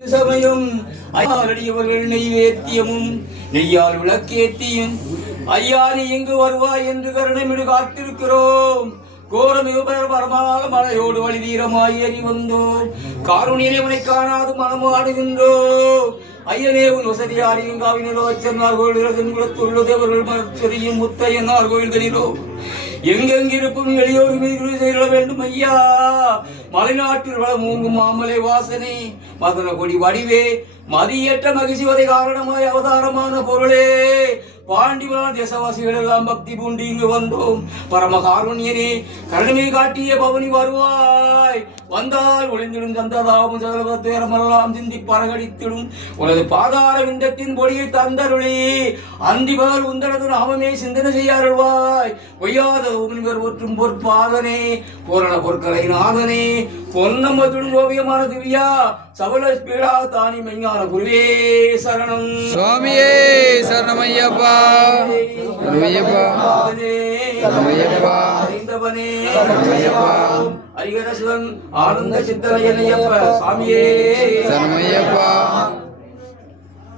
சமயம் ஐயாரடியவர்கள் நெய்வேத்தியமும் நெய்யால் விளக்கேத்தியும் ஐயா நீ எங்கு வருவாய் என்று கருணமிடு காத்திருக்கிறோம். கோரமிகபரமான மழையோடு வழி தீரமாய் ஏறி வந்தோம். காருணியனை உனை காணாது மனமாடுகின்றோம். ஐயனே உன் வசதியாரியும் காவினரோ அச்சன்னார் கோயில் தேவர்கள் மரச்சொரியும் முத்தையன்னார் கோயில்களிலோ எங்கெங்கிருப்பும் எளியோர் மீது செய்ய வேண்டும் ஐயா. மலைநாட்டில் வளமூங்கும் மாமலை வாசனை மதன கொடி வடிவே மதியற்ற மகிழ்ச்சிவதை காரணமாய் அவதாரமான பொருளே பாண்டிவரான் தேசவாசிகள் எல்லாம் பக்தி பூண்டி இங்கு வந்தோம். பரம காருண்யனே கருணை காட்டிய பவனி வருவாய். வந்தால் ஒளிந்திடும் சந்ததாவும் சகல தேரமெல்லாம் சிந்தி பரகடித்திடும் உனது பாதார விந்தத்தின் பொடியை தந்தருளி அந்தி பகல் உந்தனது நாமமே சிந்தனை செய்ய அருள்வாய். பொய்யாத உமிழ்வர் ஒற்றும் பொற்பாதனே பூரண பொற்கலை நாதனே பொன்னம்பத்துடன் ஓவியமான திவ்யா சபல பீடா தானி மெஞ்ஞான குருவே சரணம். சுவாமியே சரணமையப்பா ஹரிகரசுதன் ஆனந்த சித்தரையனையப்ப சாமியே சரணமையப்பா.